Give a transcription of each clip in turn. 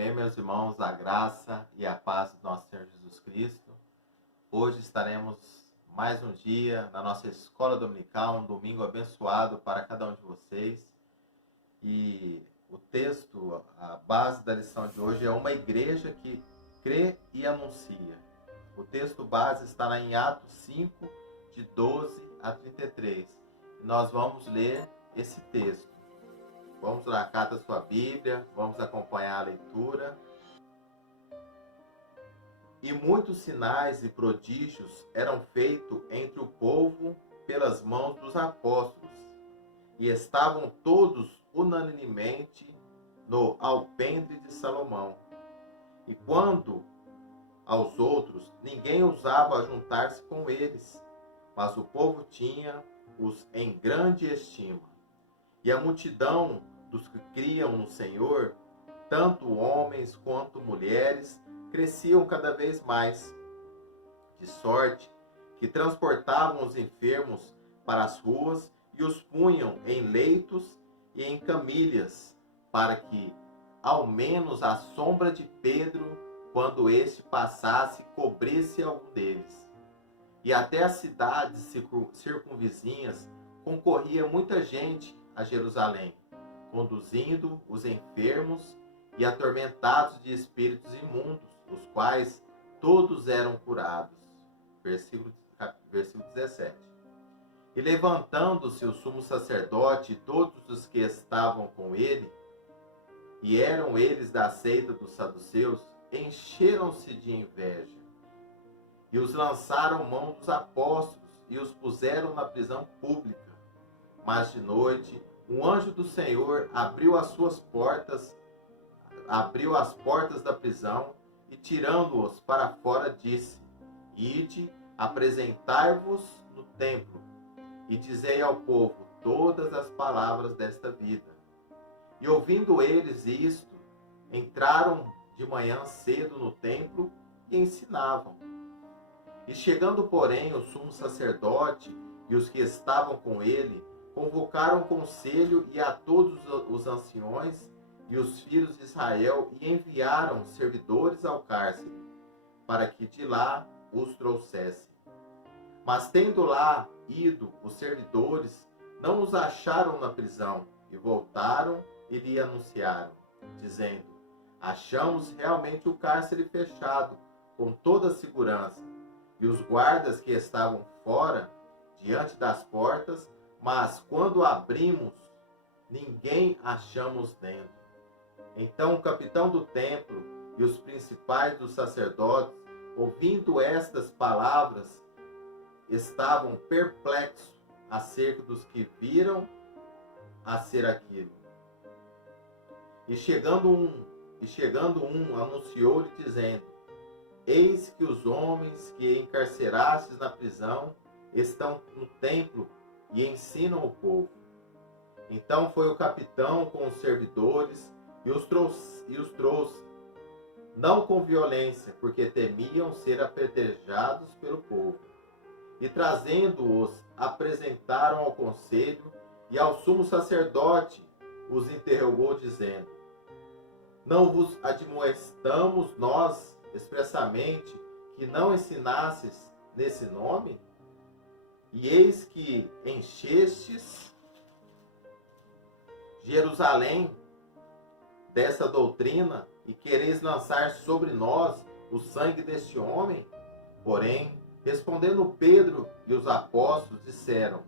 Amém, meus irmãos, a graça e a paz do nosso Senhor Jesus Cristo. Hoje estaremos mais um dia na nossa escola dominical, um domingo abençoado para cada um de vocês. E o texto, a base da lição de hoje é uma igreja que crê e anuncia. O texto base está lá em Atos 5, de 12 a 33. E nós vamos ler esse texto. Vamos lá, cata sua Bíblia, vamos acompanhar a leitura. E muitos sinais e prodígios eram feitos entre o povo pelas mãos dos apóstolos, e estavam todos unanimemente no alpendre de Salomão. E quanto aos outros, ninguém ousava juntar-se com eles, mas o povo tinha-os em grande estima. E a multidão dos que criam no Senhor, tanto homens quanto mulheres, cresciam cada vez mais, de sorte que transportavam os enfermos para as ruas e os punham em leitos e em camilhas, para que, ao menos, a sombra de Pedro, quando este passasse, cobrisse algum deles. E até as cidades circunvizinhas concorria muita gente a Jerusalém, conduzindo os enfermos e atormentados de espíritos imundos, os quais todos eram curados. Versículo 17. E levantando-se o sumo sacerdote e todos os que estavam com ele, e eram eles da seita dos saduceus, encheram-se de inveja, e os lançaram mão dos apóstolos, e os puseram na prisão pública. Mas de noite, um anjo do Senhor abriu as portas da prisão, e tirando-os para fora, disse: Ide, apresentai-vos no templo, e dizei ao povo todas as palavras desta vida. E ouvindo eles isto, entraram de manhã cedo no templo e ensinavam. E chegando, porém, o sumo sacerdote e os que estavam com ele, convocaram o conselho e a todos os anciões e os filhos de Israel, e enviaram servidores ao cárcere, para que de lá os trouxessem. Mas tendo lá ido os servidores, não os acharam na prisão, e voltaram e lhe anunciaram, dizendo: Achamos realmente o cárcere fechado, com toda a segurança, e os guardas que estavam fora, diante das portas, mas quando abrimos, ninguém achamos dentro. Então o capitão do templo e os principais dos sacerdotes, ouvindo estas palavras, estavam perplexos acerca dos que viram a ser aquilo. E chegando um anunciou-lhe, dizendo: Eis que os homens que encarcerastes na prisão estão no templo e ensinam o povo. Então foi o capitão com os servidores e os trouxe, não com violência, porque temiam ser apedrejados pelo povo. E trazendo-os, apresentaram ao conselho, e ao sumo sacerdote os interrogou, dizendo: Não vos admoestamos nós expressamente que não ensinasses nesse nome? E eis que enchestes Jerusalém dessa doutrina, e quereis lançar sobre nós o sangue deste homem? Porém, respondendo Pedro e os apóstolos, disseram: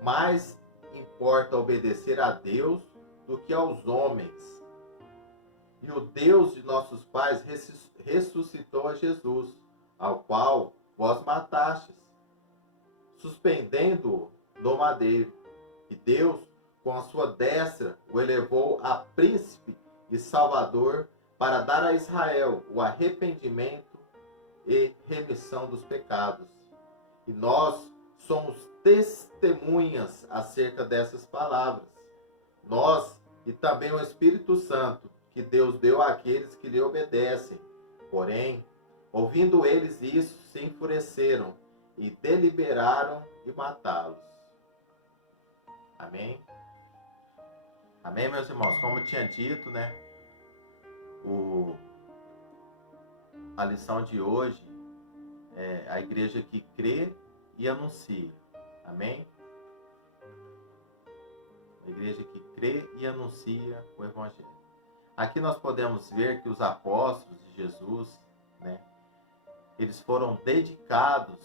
Mais importa obedecer a Deus do que aos homens. E o Deus de nossos pais ressuscitou a Jesus, ao qual vós matastes, suspendendo-o no madeiro. E Deus, com a sua destra, o elevou a príncipe e salvador, para dar a Israel o arrependimento e remissão dos pecados. E nós somos testemunhas acerca dessas palavras. Nós e também o Espírito Santo, que Deus deu àqueles que lhe obedecem. Porém, ouvindo eles isso, se enfureceram e deliberaram de matá-los. Amém? Amém, meus irmãos? Como eu tinha dito, né? O a lição de hoje é a igreja que crê e anuncia. Amém? A igreja que crê e anuncia o Evangelho. Aqui nós podemos ver que os apóstolos de Jesus, né, eles foram dedicados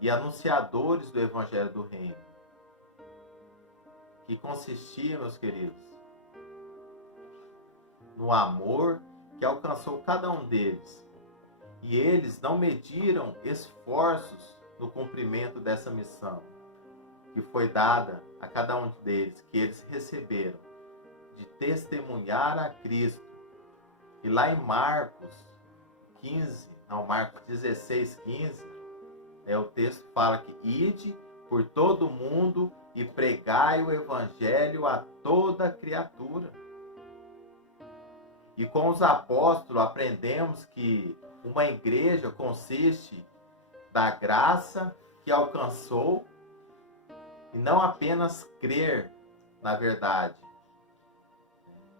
e anunciadores do Evangelho do Reino, que consistia, meus queridos, no amor que alcançou cada um deles. E eles não mediram esforços no cumprimento dessa missão que foi dada a cada um deles, que eles receberam, de testemunhar a Cristo. E lá em Marcos 16:15, o texto fala que ide por todo mundo e pregai o Evangelho a toda criatura. E com os apóstolos aprendemos que uma igreja consiste da graça que alcançou e não apenas crer na verdade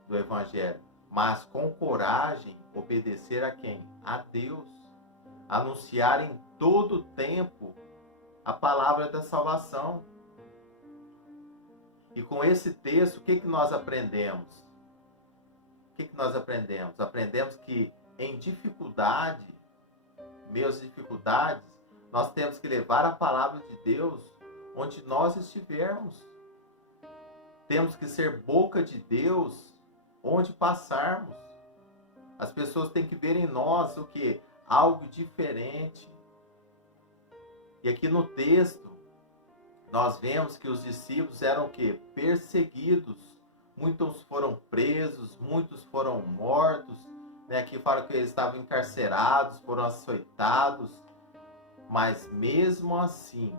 do Evangelho, mas com coragem obedecer a quem? A Deus. Anunciar em todo tempo a palavra da salvação. E com esse texto, o que nós aprendemos? O que nós aprendemos? Aprendemos que em dificuldade, meias dificuldades, nós temos que levar a palavra de Deus onde nós estivermos. Temos que ser boca de Deus onde passarmos. As pessoas têm que ver em nós o que? Algo diferente. E aqui no texto, nós vemos que os discípulos eram o quê? Perseguidos. Muitos foram presos, muitos foram mortos. Aqui fala que eles estavam encarcerados, foram açoitados. Mas mesmo assim,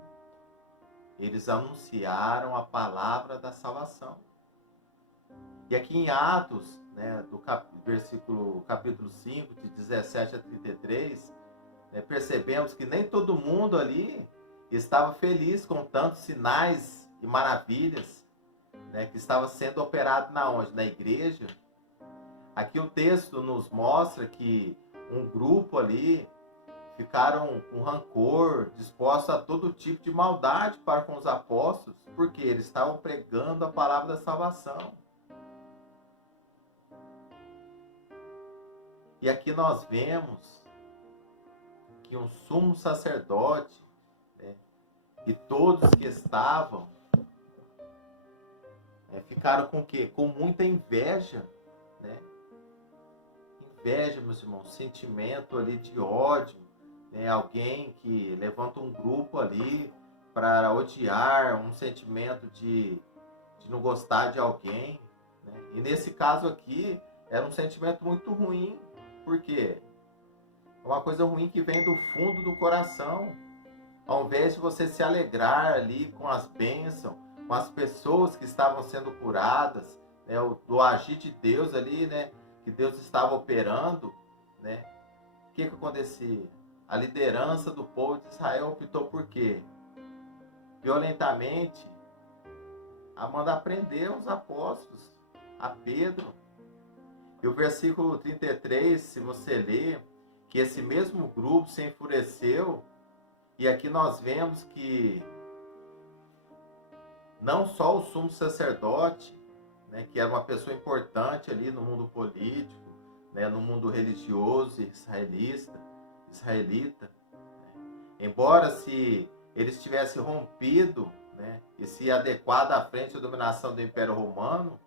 eles anunciaram a palavra da salvação. E aqui em Atos, do capítulo 5, de 17 a 33, percebemos que nem todo mundo ali estava feliz com tantos sinais e maravilhas, que estava sendo operado na onde? Na igreja. Aqui o texto nos mostra que um grupo ali ficaram com rancor, dispostos a todo tipo de maldade para com os apóstolos, porque eles estavam pregando a palavra da salvação. E aqui nós vemos que um sumo sacerdote, e todos que estavam, ficaram com o quê? Com muita inveja, Inveja, meus irmãos, sentimento ali de ódio, alguém que levanta um grupo ali para odiar, um sentimento de não gostar de alguém, E nesse caso aqui, era um sentimento muito ruim, porque é uma coisa ruim que vem do fundo do coração. Ao invés de você se alegrar ali com as bênçãos, com as pessoas que estavam sendo curadas, do agir de Deus ali, que Deus estava operando, o que acontecia? A liderança do povo de Israel optou por quê? Violentamente, a mandar prender os apóstolos, a Pedro. E o versículo 33, se você ler, que esse mesmo grupo se enfureceu, e aqui nós vemos que não só o sumo sacerdote, que era uma pessoa importante ali no mundo político, no mundo religioso israelita, embora se eles tivessem rompido, e se adequado à frente da dominação do Império Romano,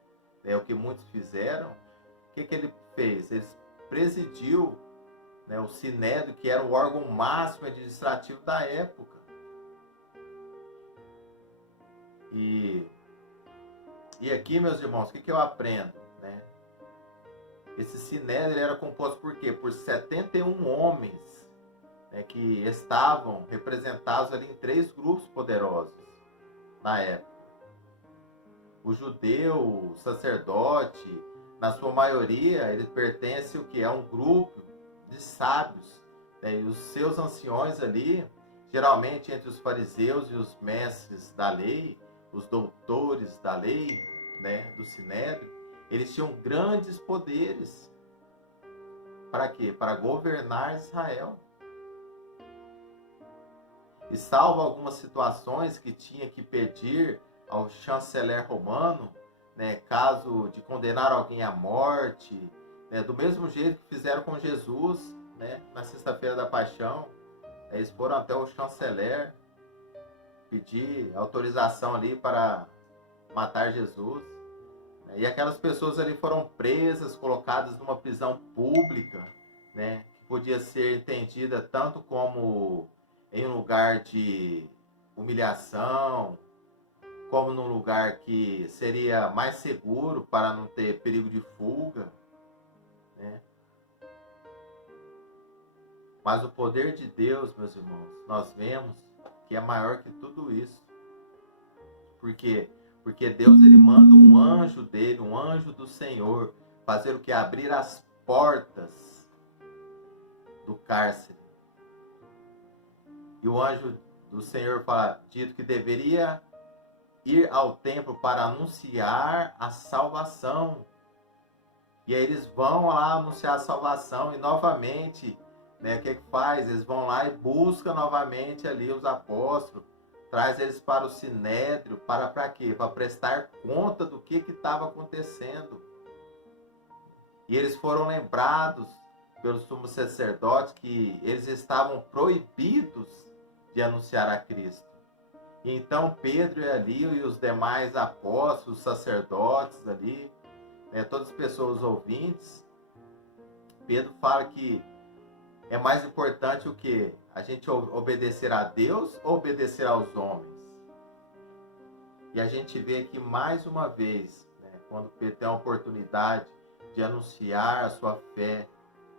o que muitos fizeram, o que ele fez? Ele presidiu o Sinédrio, que era o órgão máximo administrativo da época. E aqui, meus irmãos, o que eu aprendo? Esse Sinédrio era composto por quê? Por 71 homens, que estavam representados ali em 3 grupos poderosos na época. O judeu, o sacerdote, na sua maioria, ele pertence o quê? A um grupo de sábios, E os seus anciões ali, geralmente entre os fariseus e os mestres da lei, os doutores da lei, do Sinédrio, eles tinham grandes poderes. para quê? Para governar Israel. E salvo algumas situações que tinha que pedir ao chanceler romano, né, caso de condenar alguém à morte, né, do mesmo jeito que fizeram com Jesus, né, na sexta-feira da paixão, eles foram até o chanceler pedir autorização ali para matar Jesus. E aquelas pessoas ali foram presas, colocadas numa prisão pública, né, que podia ser entendida tanto como em um lugar de humilhação, como num lugar que seria mais seguro para não ter perigo de fuga, né? Mas o poder de Deus, meus irmãos, nós vemos que é maior que tudo isso. Por quê? Porque Deus, ele manda um anjo dele, um anjo do Senhor, fazer o que? Abrir as portas do cárcere. E o anjo do Senhor fala, dito que deveria ir ao templo para anunciar a salvação. E aí eles vão lá anunciar a salvação e novamente, né, o que faz? Eles vão lá e buscam novamente ali os apóstolos, traz eles para o sinédrio, para quê? Para prestar conta do que estava acontecendo. E eles foram lembrados pelos sumos sacerdotes que eles estavam proibidos de anunciar a Cristo. E então Pedro e ali e os demais apóstolos, sacerdotes ali, né, todas as pessoas ouvintes, Pedro fala que é mais importante o que? A gente obedecer a Deus ou obedecer aos homens? E a gente vê aqui mais uma vez, né, quando Pedro tem a oportunidade de anunciar a sua fé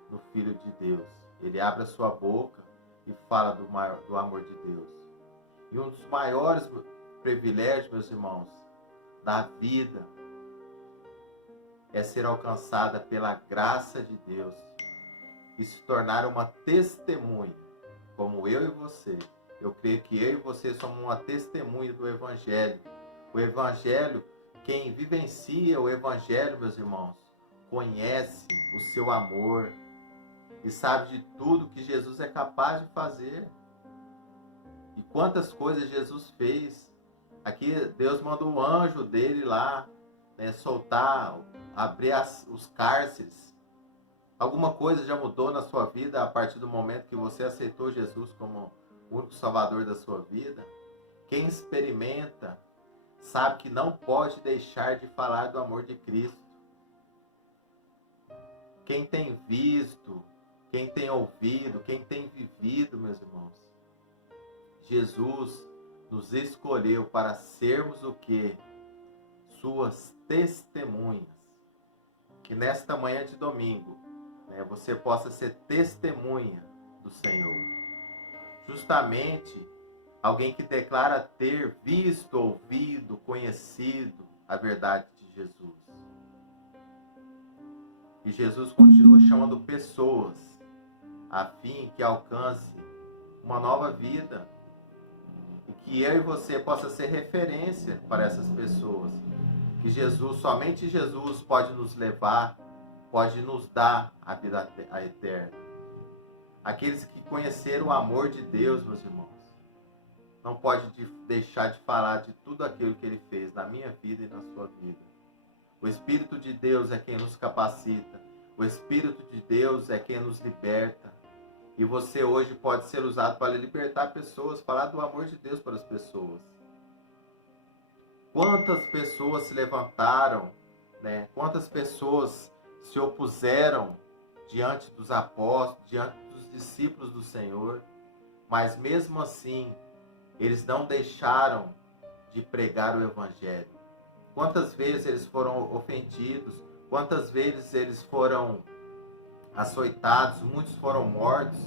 no Filho de Deus. Ele abre a sua boca e fala do amor de Deus. E um dos maiores privilégios, meus irmãos, da vida é ser alcançada pela graça de Deus e se tornar uma testemunha, como eu e você. Eu creio que eu e você somos uma testemunha do Evangelho. O Evangelho, quem vivencia o Evangelho, meus irmãos, conhece o seu amor e sabe de tudo que Jesus é capaz de fazer. E quantas coisas Jesus fez. Aqui Deus mandou um anjo dele lá, né, soltar, abrir os cárceres. Alguma coisa já mudou na sua vida a partir do momento que você aceitou Jesus como o único salvador da sua vida? Quem experimenta sabe que não pode deixar de falar do amor de Cristo. Quem tem visto, quem tem ouvido, quem tem vivido, meus irmãos, Jesus nos escolheu para sermos o quê? Suas testemunhas. Que nesta manhã de domingo, né, você possa ser testemunha do Senhor. Justamente alguém que declara ter visto, ouvido, conhecido a verdade de Jesus. E Jesus continua chamando pessoas a fim que alcance uma nova vida. E que eu e você possa ser referência para essas pessoas. Que Jesus, somente Jesus pode nos levar, pode nos dar a vida eterna. Aqueles que conheceram o amor de Deus, meus irmãos, não pode deixar de falar de tudo aquilo que Ele fez na minha vida e na sua vida. O Espírito de Deus é quem nos capacita. O Espírito de Deus é quem nos liberta. E você hoje pode ser usado para libertar pessoas, falar do amor de Deus para as pessoas. Quantas pessoas se levantaram, né? Quantas pessoas se opuseram diante dos apóstolos, diante dos discípulos do Senhor, mas mesmo assim, eles não deixaram de pregar o Evangelho. Quantas vezes eles foram ofendidos, quantas vezes eles foram açoitados, muitos foram mortos,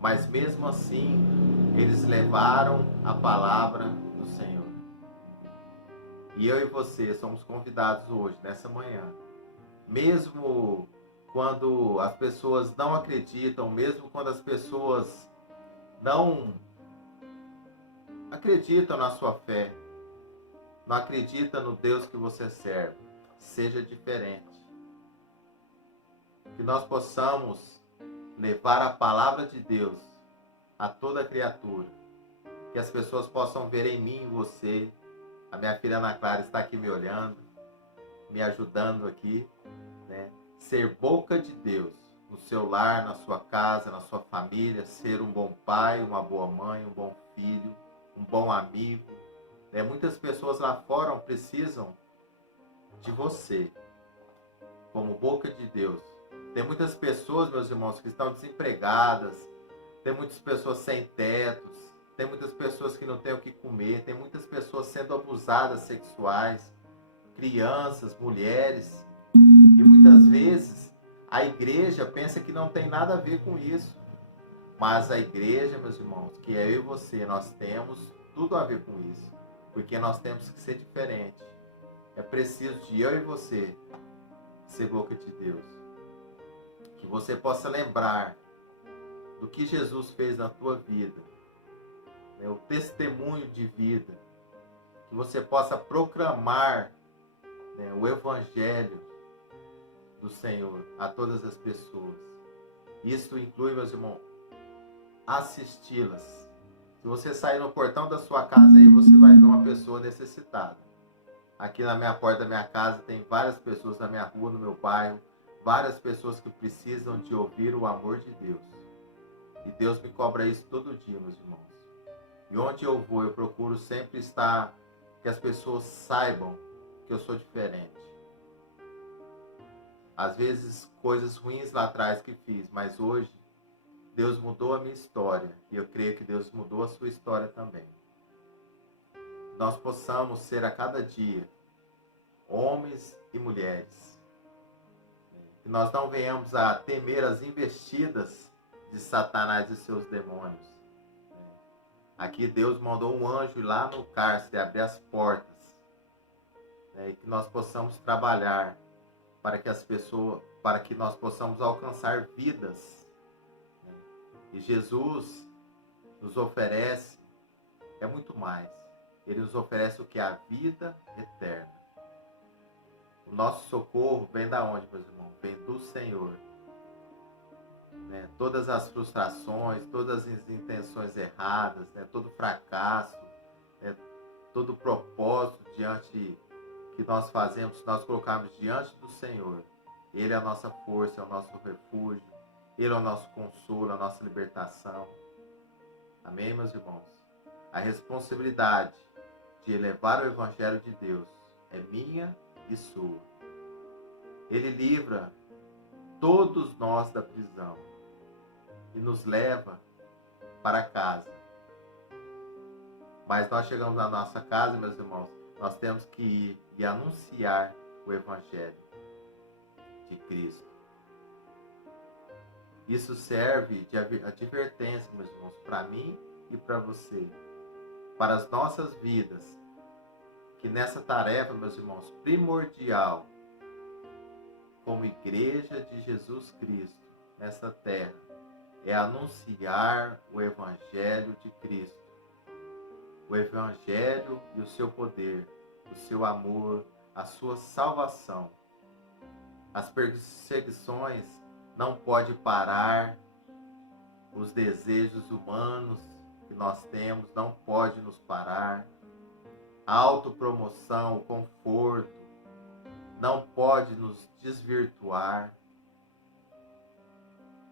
mas mesmo assim, eles levaram a palavra do Senhor. E eu e você somos convidados hoje, nessa manhã, mesmo quando as pessoas não acreditam, mesmo quando as pessoas não acreditam na sua fé, não acreditam no Deus que você serve, seja diferente. que nós possamos levar a palavra de Deus a toda criatura, que as pessoas possam ver em mim e em você. A minha filha Ana Clara está aqui me olhando, me ajudando aqui, né? Ser boca de Deus no seu lar, na sua casa, na sua família, ser um bom pai, uma boa mãe, um bom filho, um bom amigo. Né? Muitas pessoas lá fora precisam de você, como boca de Deus. Tem muitas pessoas, meus irmãos, que estão desempregadas, tem muitas pessoas sem tetos, tem muitas pessoas que não têm o que comer, tem muitas pessoas sendo abusadas sexuais, crianças, mulheres. E muitas vezes a igreja pensa que não tem nada a ver com isso. Mas a igreja, meus irmãos, que é eu e você, nós temos tudo a ver com isso. Porque nós temos que ser diferente. É preciso de eu e você ser boca de Deus. Que você possa lembrar do que Jesus fez na tua vida. Né? O testemunho de vida. Que você possa proclamar, né, o Evangelho do Senhor a todas as pessoas. Isso inclui, meus irmãos, assisti-las. Se você sair no portão da sua casa aí, você vai ver uma pessoa necessitada. Aqui na minha porta da minha casa tem várias pessoas, na minha rua, no meu bairro, várias pessoas que precisam de ouvir o amor de Deus. E Deus me cobra isso todo dia, meus irmãos. E onde eu vou, eu procuro sempre estar, que as pessoas saibam que eu sou diferente. Às vezes, coisas ruins lá atrás que fiz, mas hoje, Deus mudou a minha história. E eu creio que Deus mudou a sua história também. Nós possamos ser a cada dia homens e mulheres. Que nós não venhamos a temer as investidas de Satanás e seus demônios. Aqui Deus mandou um anjo lá no cárcere abrir as portas. E que nós possamos trabalhar para que as pessoas, para que nós possamos alcançar vidas. E Jesus nos oferece muito mais. Ele nos oferece o que? A vida eterna. O nosso socorro vem da onde, meus irmãos? Vem do Senhor. Né? Todas as frustrações, todas as intenções erradas, né? Todo fracasso, né? Todo propósito que nós fazemos, se nós colocarmos diante do Senhor, Ele é a nossa força, é o nosso refúgio, Ele é o nosso consolo, a nossa libertação. Amém, meus irmãos? A responsabilidade de elevar o Evangelho de Deus é minha e sua. Ele livra todos nós da prisão e nos leva para casa. Mas nós chegamos na nossa casa, meus irmãos, nós temos que ir e anunciar o Evangelho de Cristo. Isso serve de advertência, meus irmãos, para mim e para você, para as nossas vidas, que nessa tarefa, meus irmãos, primordial, como igreja de Jesus Cristo, nessa terra, é anunciar o Evangelho de Cristo. O Evangelho e o seu poder, o seu amor, a sua salvação. As perseguições não podem parar, os desejos humanos que nós temos não podem nos parar. A autopromoção, o conforto, não pode nos desvirtuar.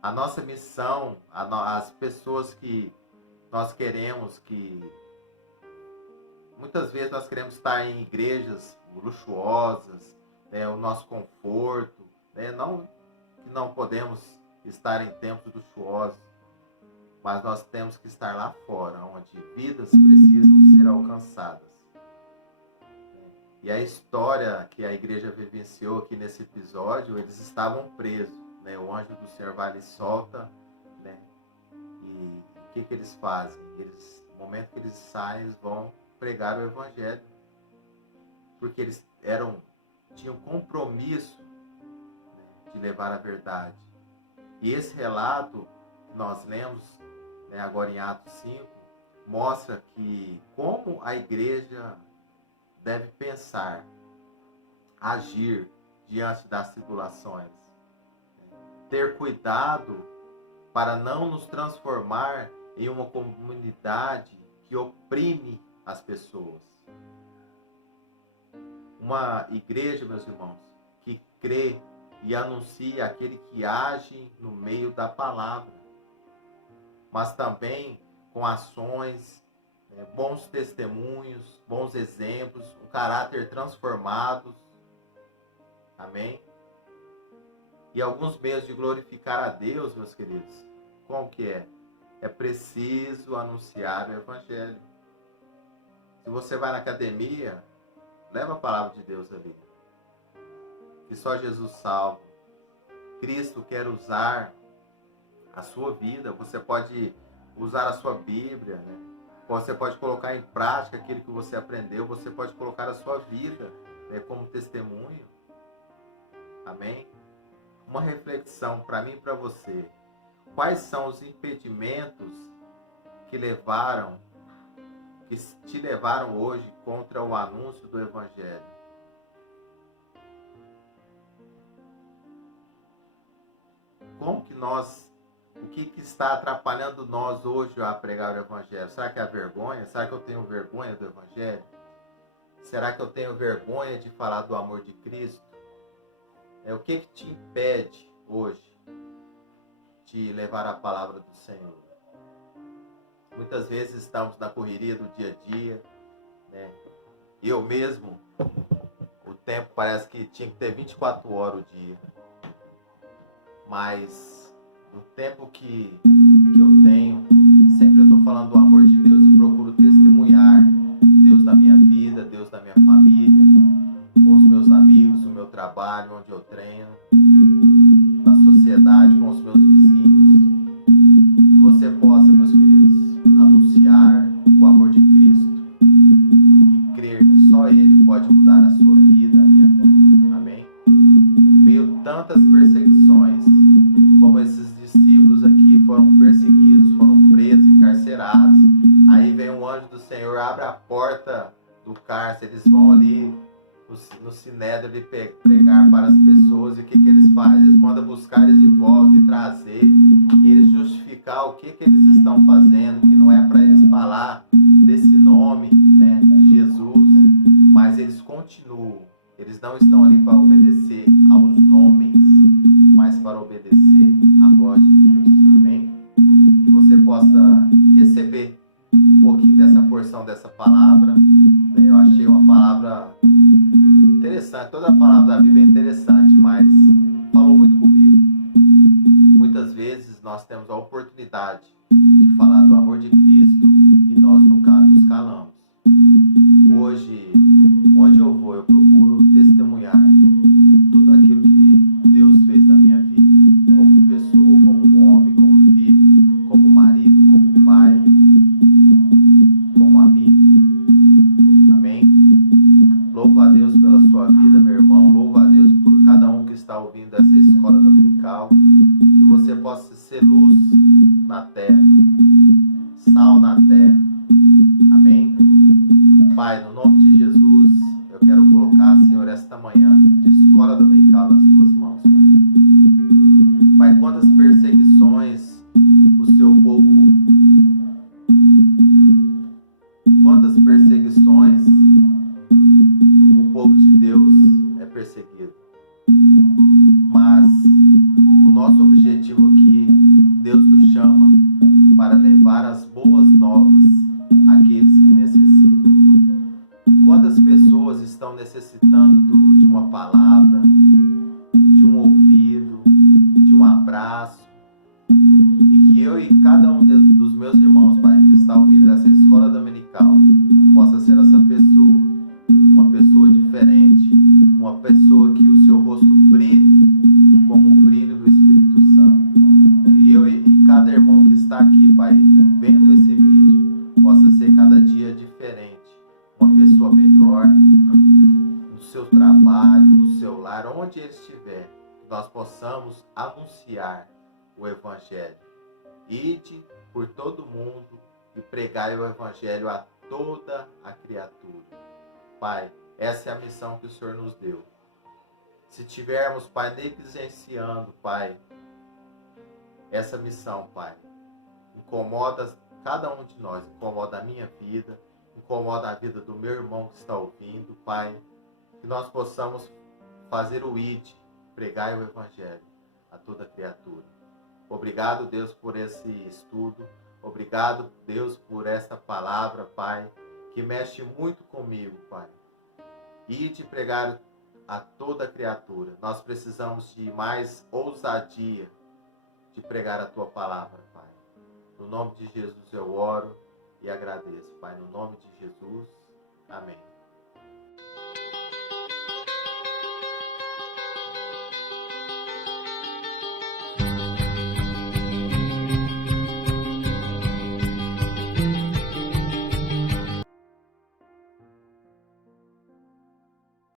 A nossa missão, as pessoas que nós queremos que... Muitas vezes nós queremos estar em igrejas luxuosas, né, o nosso conforto, né, não que não podemos estar em templos luxuosos, mas nós temos que estar lá fora, onde vidas precisam ser alcançadas. E a história que a igreja vivenciou aqui nesse episódio, eles estavam presos, né? O anjo do Senhor vai e lhes solta, né? E o que eles fazem? No momento que eles saem, eles vão pregar o Evangelho, porque eles tinham compromisso, né, de levar a verdade. E esse relato que nós lemos, né, agora em Atos 5, mostra que como a igreja deve pensar, agir diante das tribulações. ter cuidado para não nos transformar em uma comunidade que oprime as pessoas. Uma igreja, meus irmãos, que crê e anuncia aquele que age no meio da palavra, mas também com ações, bons testemunhos, bons exemplos, um caráter transformado. Amém? E alguns meios de glorificar a Deus, meus queridos, como que é? É preciso anunciar o Evangelho. Se você vai na academia, leva a palavra de Deus ali. Que só Jesus salva. Cristo quer usar a sua vida. Você pode usar a sua Bíblia, né? Você pode colocar em prática aquilo que você aprendeu. Você pode colocar a sua vida, né, como testemunho. Amém? Uma reflexão para mim e para você. Quais são os impedimentos que te levaram hoje contra o anúncio do Evangelho? O que está atrapalhando nós hoje a pregar o Evangelho? Será que é a vergonha? Será que eu tenho vergonha do Evangelho? Será que eu tenho vergonha de falar do amor de Cristo? O que te impede hoje de levar a palavra do Senhor? Muitas vezes estamos na correria do dia a dia, né? Eu mesmo, o tempo parece que tinha que ter 24 horas o dia. Mas no tempo que eu tenho, sempre eu estou falando do amor de Deus e procuro testemunhar Deus da minha vida, Deus da minha família, com os meus amigos, no meu trabalho, onde eu treino, na sociedade, com os meus vizinhos. Que você possa, meus queridos, anunciar o amor de Cristo e crer que só Ele pode mudar a sua vida, a minha vida. Amém? Em meio a tantas perseguições, como esses discípulos aqui foram perseguidos, foram presos, encarcerados. Aí vem um anjo do Senhor, abre a porta do cárcere, eles vão ali no sinédrio pregar para as pessoas. E o que eles fazem? Eles mandam buscar eles de volta e trazer, e eles justificar o que eles estão fazendo, que não é para eles falar desse nome, né, de Jesus, mas eles continuam. Eles não estão ali para obedecer aos homens, mas para obedecer à voz de Deus. Amém? Que você possa receber um pouquinho dessa porção dessa palavra. Eu achei uma palavra interessante. Toda a palavra da Bíblia é interessante, mas falou muito comigo. Muitas vezes nós temos a oportunidade de falar do amor de Cristo e nós nunca nos calamos. Hoje, onde eu vou, eu procuro testemunhar tudo aquilo que Deus fez na minha vida, como pessoa, como homem, como filho, como marido, como pai, como amigo. Amém? Louvo a Deus pela sua vida, meu irmão. Louvo a Deus por cada um que está ouvindo essa escola dominical. Que você possa ser luz na terra, sal na terra. Amém? Pai, no nome de Jesus, eu quero colocar, Senhor, esta manhã de escola dominical nas tuas mãos, Pai. Pai, quantas perseguições o seu povo, quantas perseguições o povo de Deus é perseguido. Mas o nosso objetivo aqui, Deus nos chama para levar as boas novas àqueles que necessitam. Quantas pessoas estão necessitando de uma palavra, de um ouvido, de um abraço, e que eu e cada um dos meus irmãos, Pai, que está ouvindo essa escola dominical, possa ser essa pessoa, uma pessoa diferente, uma pessoa que o seu rosto brilhe como o brilho do Espírito Santo. Que eu e cada irmão que está aqui, Pai, vendo esse vídeo, possa ser cada dia diferente, uma pessoa melhor, no seu trabalho, no seu lar, onde ele estiver, que nós possamos anunciar o Evangelho. Ide por todo mundo e pregai o Evangelho a toda a criatura. Pai, essa é a missão que o Senhor nos deu. Se tivermos, Pai, negligenciando, Pai, essa missão, Pai. Incomoda cada um de nós, incomoda a minha vida, incomoda a vida do meu irmão que está ouvindo, Pai. Que nós possamos fazer o ID, pregar o Evangelho a toda criatura. Obrigado, Deus, por esse estudo. Obrigado, Deus, por esta palavra, Pai, que mexe muito comigo, Pai. Ide pregar a toda criatura. Nós precisamos de mais ousadia de pregar a Tua palavra, Pai. No nome de Jesus eu oro e agradeço, Pai. No nome de Jesus, amém.